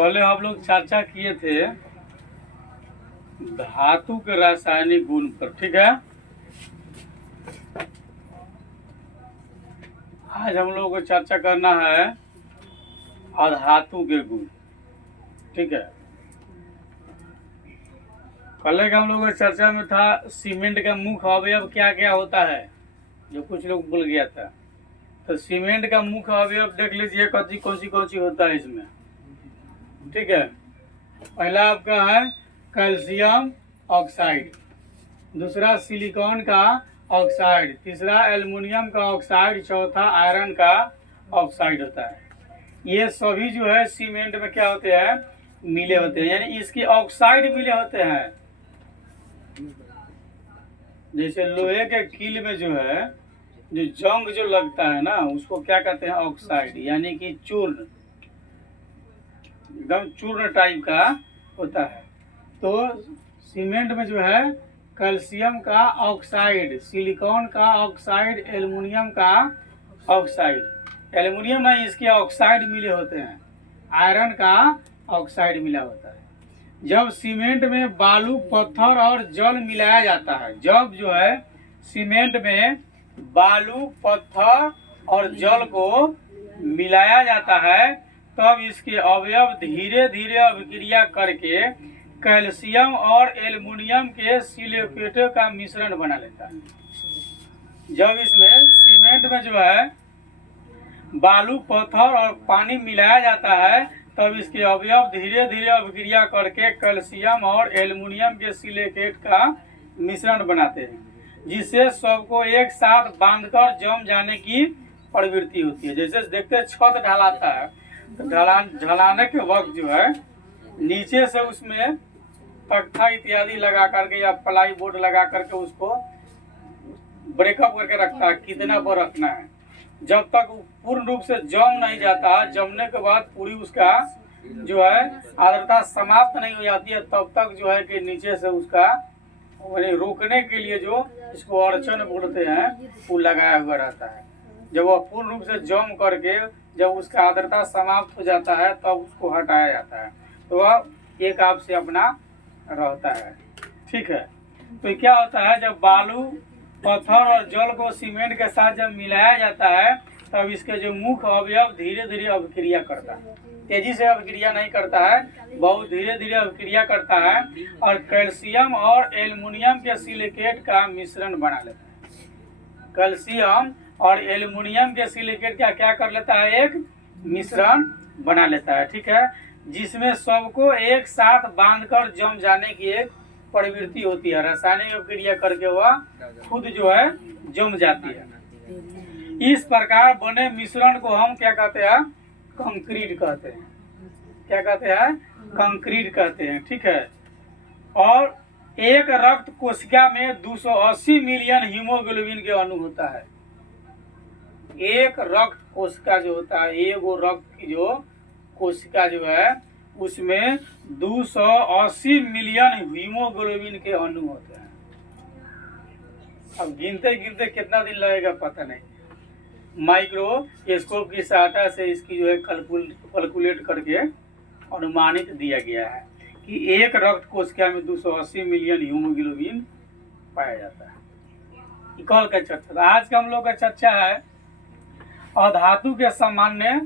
पहले हम लोग चर्चा किए थे धातु के रासायनिक गुण पर, ठीक है। आज हम लोगों को चर्चा करना है अधातु के गुण, ठीक है। पहले का हम लोगों को चर्चा में था सीमेंट का मुख्य अवयव क्या क्या होता है, जो कुछ लोग भूल गया था। तो सीमेंट का मुख्य अवयव देख लीजिए कौन सी होता है इसमें, ठीक है। पहला आपका है कैल्शियम ऑक्साइड, दूसरा सिलिकॉन का ऑक्साइड, तीसरा एल्युमिनियम का ऑक्साइड, चौथा आयरन का ऑक्साइड होता है। ये सभी जो है सीमेंट में क्या होते हैं, मिले होते हैं, यानी इसके ऑक्साइड मिले होते हैं। जैसे लोहे के कील में जो है जो जंग जो लगता है ना, उसको क्या कहते हैं, ऑक्साइड, यानी कि चूर्ण, एकदम चूर्ण टाइप का होता है। तो सीमेंट में जो है कैल्शियम का ऑक्साइड, सिलिकॉन का ऑक्साइड, एल्युमिनियम का ऑक्साइड, एल्युमिनियम में इसके ऑक्साइड मिले होते हैं, आयरन का ऑक्साइड मिला होता है। जब सीमेंट में बालू, पत्थर और जल मिलाया जाता है, जब जो है सीमेंट में बालू, पत्थर और जल को मिलाया जाता है, तब इसके अवयव धीरे धीरे अभिक्रिया करके कैल्शियम और एल्युमिनियम के सिलिकेटों का मिश्रण बना लेता है। जब इसमें सीमेंट में जो है बालू, पत्थर और पानी मिलाया जाता है, तब इसके अवयव धीरे धीरे अभिक्रिया करके कैल्शियम और एल्युमिनियम के सिलिकेट का मिश्रण बनाते हैं, जिससे सबको एक साथ बांधकर जम जाने की प्रवृत्ति होती है। जैसे देखते हैं छत ढलाता है, तो ढलाने के वक्त जो है नीचे से उसमें तख्ता इत्यादि लगा करके या प्लाई बोर्ड लगा करके उसको ब्रेकअप करके रखता है, कितना पर रखना है। जब तक पूर्ण रूप से जम नहीं जाता, जमने के बाद पूरी उसका जो है आर्द्रता समाप्त नहीं हो जाती है, तब तक जो है कि नीचे से उसका रोकने के लिए जो इसको अड़चन बोलते हैं वो लगाया हुआ रहता है। जब वह पूर्ण रूप से जम करके जब उसका आर्द्रता समाप्त हो जाता है, तब उसको हटाया जाता है, तो वह एक आप से अपना रहता है, ठीक है। तो क्या होता है, जब बालू, पत्थर और जल को सीमेंट के साथ जब मिलाया जाता है, तब इसके जो मुख्य अवयव धीरे धीरे अभिक्रिया करता है, तेजी से अभिक्रिया नहीं करता है, बहुत धीरे धीरे अभिक्रिया करता है और कैल्शियम और एल्युमिनियम के सिलिकेट का मिश्रण बना लेता है। कैल्शियम और एल्युमिनियम के सिलिकेट का क्या कर लेता है, एक मिश्रण बना लेता है, ठीक है, जिसमें सबको एक साथ बांधकर जम जाने की एक प्रवृत्ति होती है। रासायनिक अभिक्रिया करके वह खुद जो है जम जाती है। इस प्रकार बने मिश्रण को हम क्या कहते हैं, कंक्रीट कहते हैं। क्या कहते हैं, कंक्रीट कहते हैं, ठीक है। और एक रक्त कोशिका में 280 मिलियन हीमोग्लोबिन के अणु होता है। एक रक्त कोशिका जो होता है, एक वो रक्त की जो कोशिका जो है उसमें 280 मिलियन हीमोग्लोबिन के अणु होते हैं। अब गिनते गिनते कितना दिन लगेगा पता नहीं। माइक्रोस्कोप की सहायता से इसकी जो है कैलकुलेट करके अनुमानित दिया गया है कि एक रक्त कोशिका में 280 मिलियन हीमोग्लोबिन पाया जाता है। कल का चर्चा, आज का हम लोग का चर्चा है अधातु के सामान्य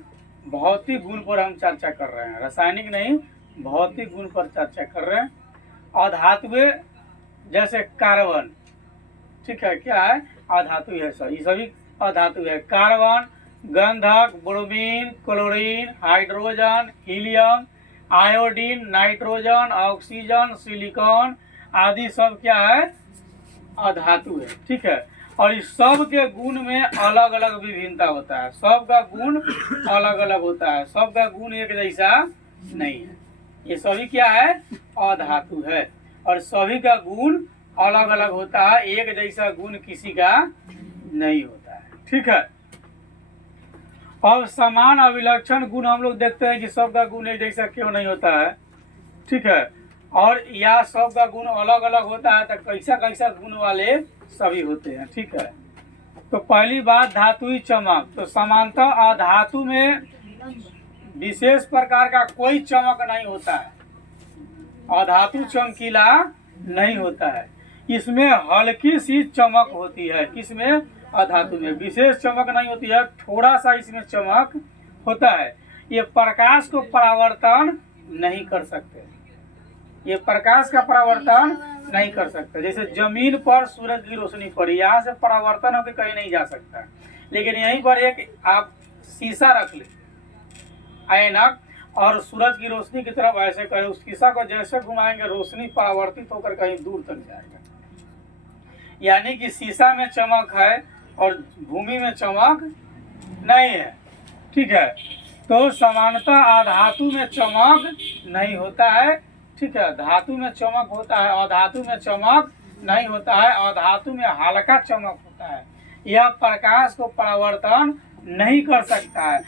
भौतिक गुण पर हम चर्चा कर रहे हैं, रासायनिक नहीं, भौतिक गुण पर चर्चा कर रहे हैं। अधातुएं जैसे कार्बन, ठीक है, क्या है, अधातु है, ये सभी अधातु है। कार्बन, गंधक, bromine, chlorine, hydrogen, helium, iodine, nitrogen, oxygen, silicon आदि सब क्या है, अधातु है, ठीक है। और इस सब के गुण में अलग अलग विभिन्नता होता है, सबका गुण अलग अलग होता है, सबका गुण एक जैसा नहीं है। ये सभी क्या है, अधातु है, और सभी का गुण अलग अलग होता है, एक जैसा गुण किसी का नहीं होता है, ठीक है। अब समान अभिलक्षण गुण हम लोग देखते हैं कि सबका गुण एक जैसा क्यों नहीं होता है, ठीक है। और या सबका गुण अलग अलग होता है, तो कैसा कैसा गुण वाले सभी होते हैं, ठीक है। तो पहली बात धातुई चमक, तो समानतः अधातु में विशेष प्रकार का कोई चमक नहीं होता है। अधातु चमकीला नहीं होता है, इसमें हल्की सी चमक होती है। किसमें? अधातु में। विशेष चमक नहीं होती है, थोड़ा सा इसमें चमक होता है। ये प्रकाश को परावर्तन नहीं कर सकते, ये प्रकाश का परावर्तन नहीं कर सकते। जैसे जमीन पर सूरज की रोशनी पड़ी, यहाँ से परावर्तन होकर कहीं नहीं जा सकता, लेकिन यहीं पर एक आप शीशा रख ले, ऐनक, और सूरज की रोशनी की तरफ ऐसे करें, उस शीशा को जैसे घुमाएंगे रोशनी परावर्तित होकर कहीं दूर तक जाएगा। यानी कि शीशा में चमक है और भूमि में चमक नहीं है। ठीक है, तो सामान्यतः अधातु में चमक नहीं होता है। ठीक है, धातु में चमक होता है, अधातु में चमक नहीं होता है। अधातु में हल्का चमक होता है, यह प्रकाश को परावर्तन नहीं कर सकता है।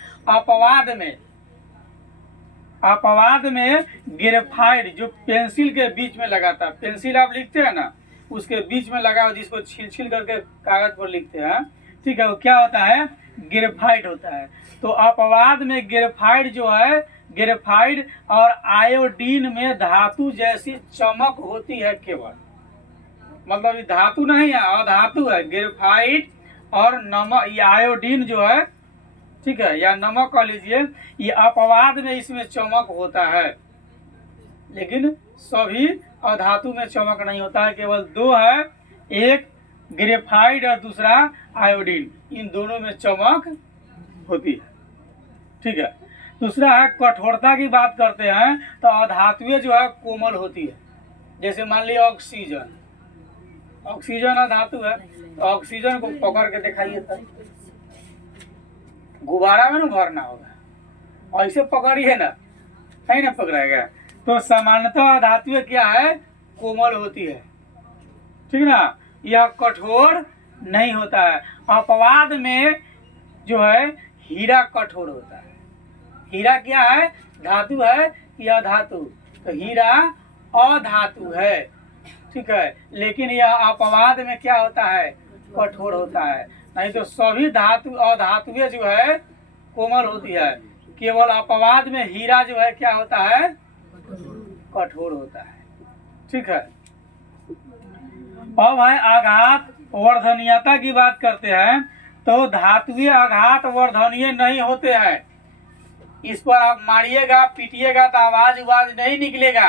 अपवाद में ग्रेफाइट, जो पेंसिल के बीच में लगा था, पेंसिल आप लिखते हैं ना, उसके बीच में लगा, जिसको छील छील करके कागज पर लिखते हैं, ठीक है, वो क्या होता है? ग्रेफाइट होता है। तो अपवाद में ग्रेफाइट जो है, ग्रेफाइट और आयोडीन में धातु जैसी चमक होती है केवल, मतलब ये धातु नहीं है, अधातु है। ग्रेफाइट और नमक, ये आयोडीन जो है, ठीक है, या नमक कह लीजिए, ये अपवाद में इसमें चमक होता है, लेकिन सभी अधातु में चमक नहीं होता है। केवल दो है, एक ग्रेफाइट और दूसरा आयोडीन, इन दोनों में चमक होती है। ठीक है, दूसरा है कठोरता की बात करते हैं तो अधातुएं जो है कोमल होती है। जैसे मान लिया ऑक्सीजन, ऑक्सीजन अधातु है, तो ऑक्सीजन को पकड़ के दिखाइए, तब गुब्बारा में ना भरना होगा, ऐसे पकड़िए ना, नहीं ना पकड़ेगा। तो सामान्यतः धातुएं क्या है? कोमल होती है। ठीक ना, यह कठोर नहीं होता है। अपवाद में जो है हीरा कठोर होता है। हीरा क्या है? धातु है या धातु? तो हीरा अधातु है। ठीक है, लेकिन यह अपवाद में क्या होता है? कठोर होता है। नहीं तो सभी धातु अधातुएं जो है कोमल होती है, केवल अपवाद में हीरा जो है क्या होता है? कठोर होता है। ठीक है, अब है आघात वर्धनीयता की बात करते हैं तो धातुएं आघात वर्धनीय नहीं होते हैं। इस पर आप मारिएगा पीटिएगा तो आवाज नहीं निकलेगा।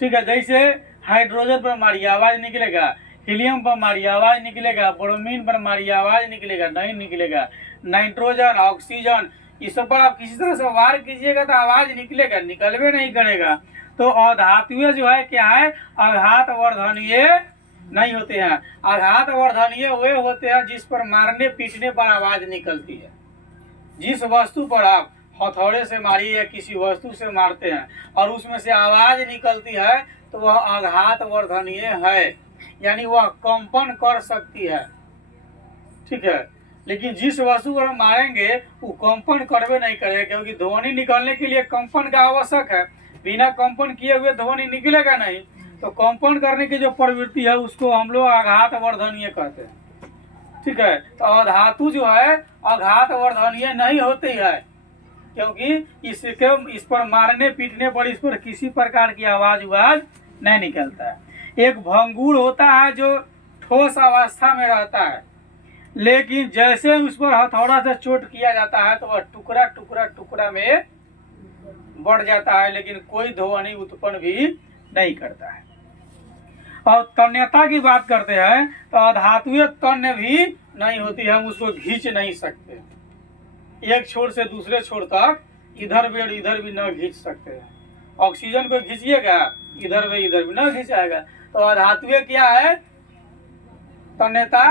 ठीक है, जैसे हाइड्रोजन पर मारिए आवाज निकलेगा, हीलियम पर मारिए आवाज निकलेगा, ब्रोमीन पर मारिए आवाज निकलेगा नहीं निकलेगा, नाइट्रोजन, ऑक्सीजन, इस सब पर आप किसी तरह से वार कीजिएगा तो आवाज निकलेगा, निकलवे नहीं करेगा। तो अधातुएं जो है क्या है? आघात वर्धनीय नहीं होते हैं। आघात वर्धनीय वे होते हैं जिस पर मारने पीटने पर आवाज निकलती है। जिस वस्तु पर आप हथौड़े से मारिए या किसी वस्तु से मारते हैं और उसमें से आवाज निकलती है तो वह आघात वर्धनीय है, यानी वह कंपन कर सकती है। ठीक है, लेकिन जिस वस्तु पर हम मारेंगे वो कंपन करवे नहीं करेगा, क्योंकि ध्वनि निकलने के लिए कंपन का आवश्यक है। बिना कंपन किए हुए ध्वनि निकलेगा नहीं। तो कंपन करने की जो प्रवृत्ति है उसको हम लोग आघात वर्धनीय कहते हैं। ठीक है, तो अधातु जो है आघात वर्धनीय नहीं होती है, क्योंकि इस पर मारने पीटने पर इस पर किसी प्रकार की आवाज नहीं निकलता है। एक भंगुर होता है जो ठोस अवस्था में रहता है, लेकिन जैसे उस पर हथौड़ा से चोट किया जाता है तो वह टुकड़ा टुकड़ा टुकड़ा में बढ़ जाता है, लेकिन कोई ध्वनि उत्पन्न भी नहीं करता है। और तन्यता की बात करते हैं तो अधातुएं तन्य भी नहीं होती है, हम उसको खींच नहीं सकते। एक छोर से दूसरे छोर तक इधर भी और इधर भी न खींच सकते हैं। ऑक्सीजन को खींचिएगा इधर भी इधर भी न खींचाएगा। तो अधातुएं क्या है? तन्यता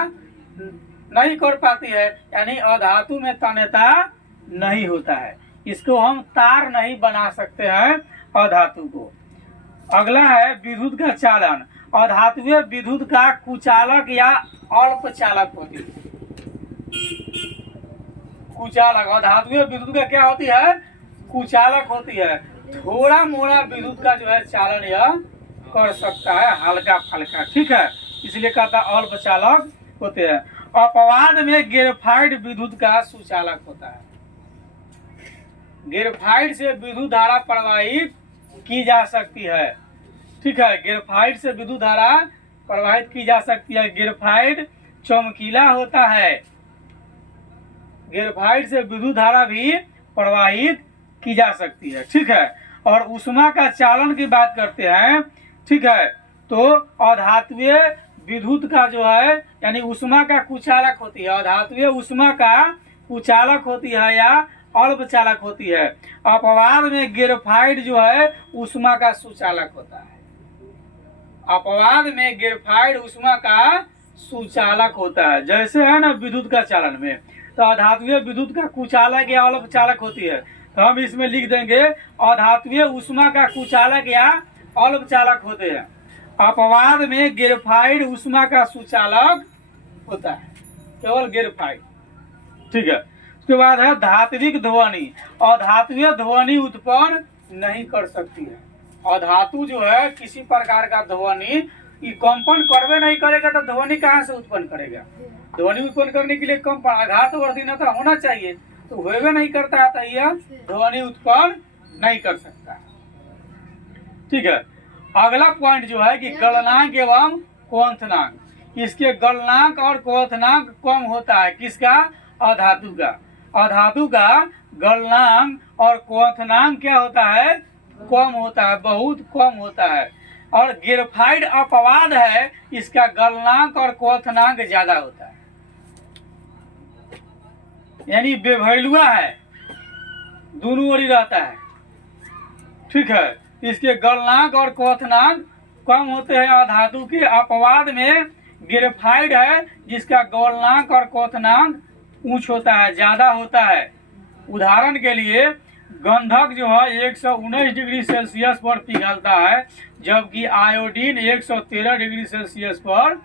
नहीं कर पाती है, यानी अधातु में तन्यता नहीं होता है। इसको हम तार नहीं बना सकते हैं अधातु को। अगला है विद्युत का चालन। अधातुएं विद्युत का कुचालक या अल्प चालक होती है। कुचालक, अधातुएं विद्युत का क्या होती है? कुचालक होती है। थोड़ा मोड़ा विद्युत का जो है चालन यह कर सकता है, हल्का फल्का। ठीक है, इसलिए कहता अल्प चालक होते हैं। अपवाद में ग्रेफाइट विद्युत का सुचालक होता है। ग्रेफाइट से विद्युत धारा प्रवाहित की जा सकती है। ठीक है, ग्रेफाइट से विद्युत धारा प्रवाहित की जा सकती है। ग्रेफाइट चमकीला होता है। ग्रेफाइट से विद्युत धारा भी प्रवाहित की जा सकती है। ठीक है, और ऊष्मा का चालन की बात करते हैं। ठीक है, तो अधात्वीय विद्युत का जो है यानी ऊष्मा का कुचालक होती है। अधात्वीय ऊष्मा का कुचालक होती है या अल्पचालक होती है। अपवाद में ग्रेफाइट जो है ऊष्मा का सुचालक होता है। अपवाद में ग्रेफाइट ऊष्मा का सुचालक होता है। जैसे है ना विद्युत का चालन में, तो अधात्वीय विद्युत का कुचालक या अल्पचालक होती है। तो हम इसमें लिख देंगे अधात्वीय ऊष्मा का कुचालक या अल्पचालक होते हैं। अपवाद में ग्रेफाइट ऊष्मा का सुचालक होता है, केवल ग्रेफाइट। ठीक है, उसके बाद है धात्विक ध्वनि। अधात्वीय ध्वनि उत्पन्न नहीं कर सकती है। अधातु जो है किसी प्रकार का ध्वनि कंपन करवे नहीं करेगा तो ध्वनि कहाँ से उत्पन्न करेगा। ध्वनि उत्पन्न करने के लिए कंपन आघात वर्धीनता होना चाहिए, तो होवे नहीं करता है तो यह ध्वनि उत्पन्न नहीं कर सकता। ठीक है, अगला पॉइंट जो है कि गलनांक एवं क्वथनांक। इसके गलनांक और क्वथनांक कम होता है। किसका? अधातु का। अधातु का गलनांक और क्वथनांक क्या होता है? कम होता है, बहुत कम होता है। और ग्रेफाइट अपवाद है, इसका गलनांक और क्वथनांक ज्यादा होता है, यानी बेवैल्युआ है, दोनों ओर ही रहता है। ठीक है, इसके गलनांक और क्वथनांक कम होते हैं अधातु के। अपवाद में ग्रेफाइट है जिसका गलनांक और क्वथनांक ऊंच होता है, ज्यादा होता है। उदाहरण के लिए गंधक जो है 119 डिग्री सेल्सियस पर पिघलता है, जबकि आयोडीन 113 डिग्री सेल्सियस पर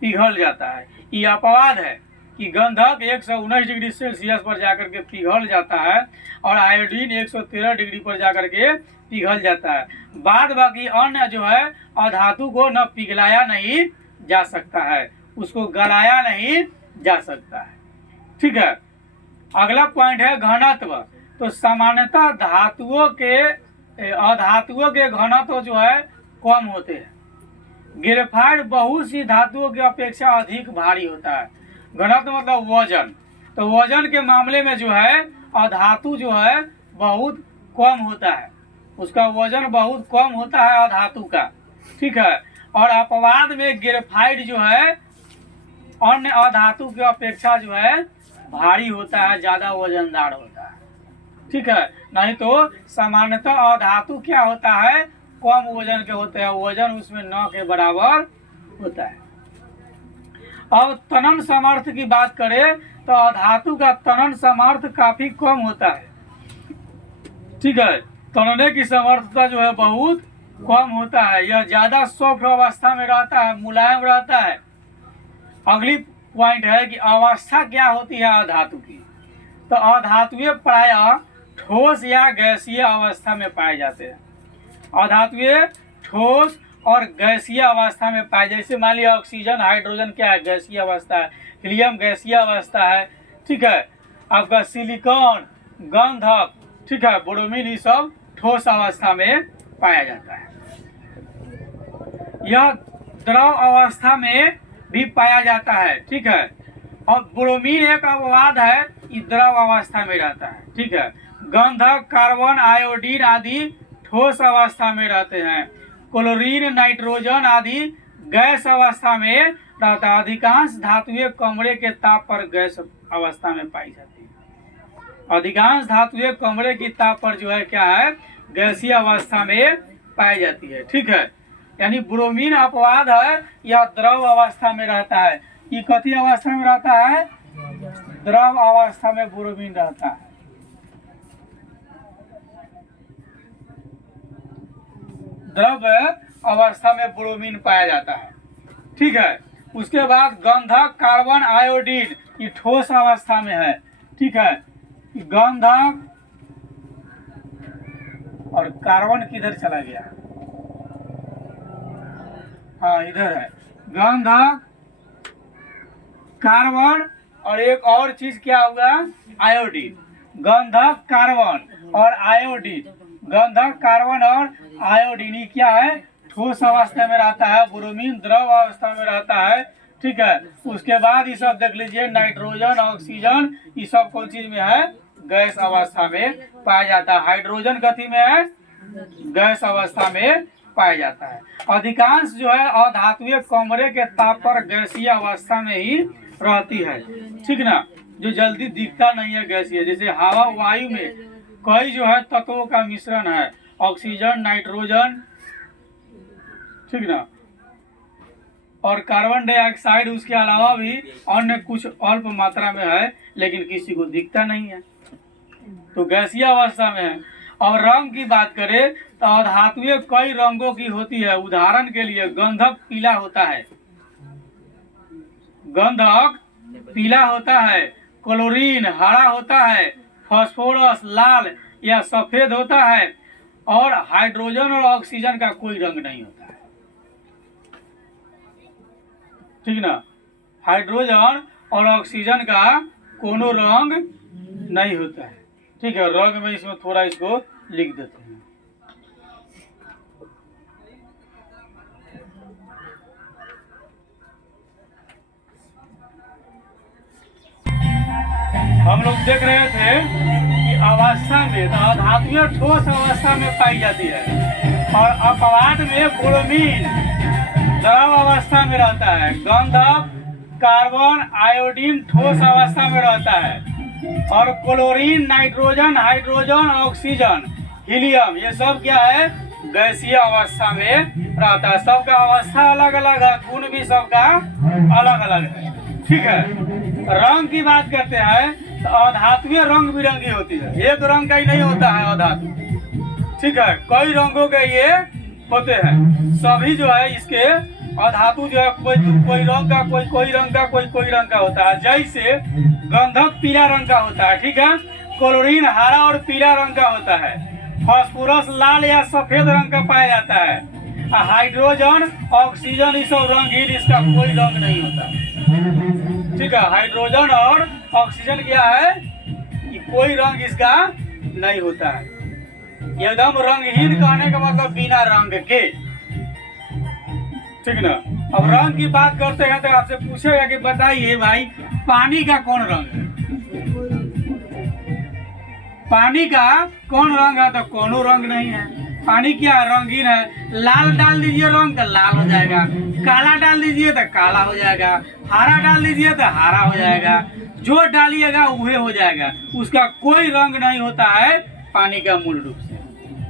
पिघल जाता है। ये अपवाद है कि गंधक 119 डिग्री सेल्सियस पर जाकर के पिघल जाता है और आयोडीन 113 डिग्री पर जाकर के पिघल जाता है। बाद बाकी अन्य जो है अधातु को न पिघलाया नहीं जा सकता है, उसको गलाया नहीं जा सकता है। ठीक है, अगला पॉइंट है घनत्व। तो सामान्यतः धातुओं के अधातुओं के घनत्व जो है कम होते हैं। ग्रेफाइट बहुत सी धातुओं की अपेक्षा अधिक भारी होता है। घनत्व मतलब वजन। तो वजन के मामले में जो है अधातु जो है बहुत कम होता है, उसका वजन बहुत कम होता है अधातु का। ठीक है, और अपवाद में ग्रेफाइट जो है अन्य अधातु की अपेक्षा जो है भारी होता है, ज्यादा वजनदार होता है। ठीक है, नहीं तो सामान्यतः अधातु क्या होता है? कम वजन के होते हैं, वजन उसमें 9 के बराबर होता है। अब तनन सामर्थ्य की बात करें तो अधातु का तनन सामर्थ्य काफी कम होता है। ठीक है, तनने की सामर्थ्यता जो है बहुत कम होता है। यह ज्यादा सॉफ्ट अवस्था में रहता है, मुलायम रहता है। अगली पॉइंट है कि अवस्था क्या होती है अधातु की। तो अधातुएं प्रायः ठोस या गैसीय अवस्था में पाए जाते हैं। अधातुएं ठोस और गैसीय अवस्था में पाए, जैसे मान लिया ऑक्सीजन, हाइड्रोजन क्या है? गैसीय अवस्था है। हीलियम गैसीय अवस्था है। ठीक है, आपका सिलिकॉन, गंधक, ठीक है, ब्रोमीन, ये सब ठोस अवस्था में पाया जाता है। यह द्रव अवस्था में भी पाया जाता है। ठीक है, और ब्रोमीन एक अपवाद है, ये द्रव अवस्था में रहता है। ठीक है, गंधक, कार्बन, आयोडीन आदि ठोस अवस्था में रहते हैं। क्लोरीन, नाइट्रोजन आदि गैस अवस्था में रहता है। अधिकांश धातुएं कमरे के ताप पर गैस अवस्था में पाई जाती है। अधिकांश धातुएं कमरे की ताप पर जो है क्या है? गैसीय अवस्था में पाई जाती है। ठीक है, यानी ब्रोमीन अपवाद है, यह द्रव अवस्था में रहता है। ये कथी अवस्था में रहता है? द्रव अवस्था में ब्रोमीन रहता है। द्रव अवस्था में ब्रोमीन पाया जाता है। ठीक है, उसके बाद गंधक, कार्बन, आयोडीन ये ठोस अवस्था में है। ठीक है, गंधक और कार्बन किधर चला गया? हाँ, इधर है। गंधक, कार्बन और एक और चीज क्या होगा? आयोडीन। गंधक, कार्बन और आयोडीन, गंधक, कार्बन और आयोडीन, ये क्या है, ठोस अवस्था में रहता है। ब्रोमीन द्रव अवस्था में रहता है। ठीक है, उसके बाद ये सब देख लीजिए, नाइट्रोजन, ऑक्सीजन, ये सब कौन चीज में है, गैस अवस्था में पाया जाता है। हाइड्रोजन गति में है, गैस अवस्था में पाया जाता है। अधिकांश जो है अधातुएं कमरे के ताप पर गैसीय अवस्था में ही रहती है। ठीक ना, जो जल्दी दिखता नहीं है गैसीय, जैसे हवा वायु में कई जो है तत्वों का मिश्रण है, ऑक्सीजन, नाइट्रोजन, ठीक ना, और कार्बन डाइऑक्साइड, उसके अलावा भी अन्य कुछ अल्प मात्रा में है, लेकिन किसी को दिखता नहीं है, तो गैसीय अवस्था में है। और रंग की बात करें तो अधातुएं कई रंगों की होती है। उदाहरण के लिए गंधक पीला होता है, गंधक पीला होता है, क्लोरीन हरा होता है, फास्फोरस लाल या सफेद होता है, और हाइड्रोजन और ऑक्सीजन का कोई रंग नहीं होता है। ठीक ना, हाइड्रोजन और ऑक्सीजन का कोनो रंग नहीं होता है। ठीक है, रंग में इसमें थोड़ा इसको लिख देते हैं। हम लोग देख रहे थे कि अवस्था में तो धातुएं ठोस अवस्था में पाई जाती है, और अपवाद में ब्रोमीन द्रव अवस्था में रहता है, गंधक, कार्बन, आयोडीन ठोस अवस्था में रहता है, और chlorine, nitrogen, hydrogen, oxygen, helium, ये सब क्या है, गैसीय अवस्था में रहता है। सबका अवस्था अलग अलग है, गुण भी सबका अलग अलग है। ठीक है, रंग की बात करते हैं तो अधातुएं रंग बिरंगी होती है, एक रंग का ही नहीं होता है अधातु। ठीक है, कई रंगों के ये होते हैं। सभी जो है इसके अधातु जो है कोई रंग का, कोई रंग का, कोई रंग का होता है। जैसे गंधक पीला रंग का होता है, ठीक है, क्लोरीन हरा और पीला रंग का होता है, फास्फोरस लाल या सफेद रंग का पाया जाता है, हाइड्रोजन, ऑक्सीजन, ये सब रंगीन, इसका कोई रंग नहीं होता। ठीक है, हाइड्रोजन और ऑक्सीजन क्या है कि कोई रंग इसका नहीं होता है, एकदम रंगहीन, कहने का मतलब बिना रंग के। ठीक ना, अब रंग की बात करते हैं तो आपसे पूछेगा कि बताइए भाई, पानी का कौन रंग है, पानी का कौन रंग है, तो कोनो रंग नहीं है। पानी क्या है, रंगीन है। लाल डाल दीजिए रंग तो लाल हो जाएगा, काला डाल दीजिए तो काला हो जाएगा, हरा डाल दीजिए तो हरा हो जाएगा, जो डालिएगा वही हो जाएगा, उसका कोई रंग नहीं होता है पानी का मूल रूप से।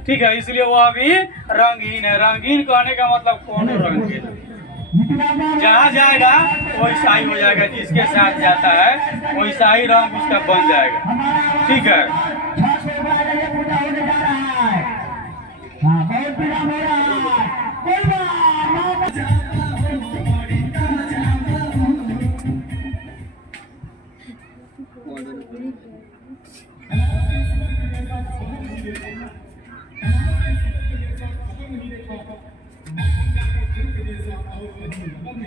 ठीक है, इसलिए वो अभी रंगहीन है। रंगीन कहने का मतलब कोनो रंग के, जहाँ जाएगा वैसा ही हो जाएगा, जिसके साथ जाता है वैसा ही रंग उसका बन जाएगा। ठीक है।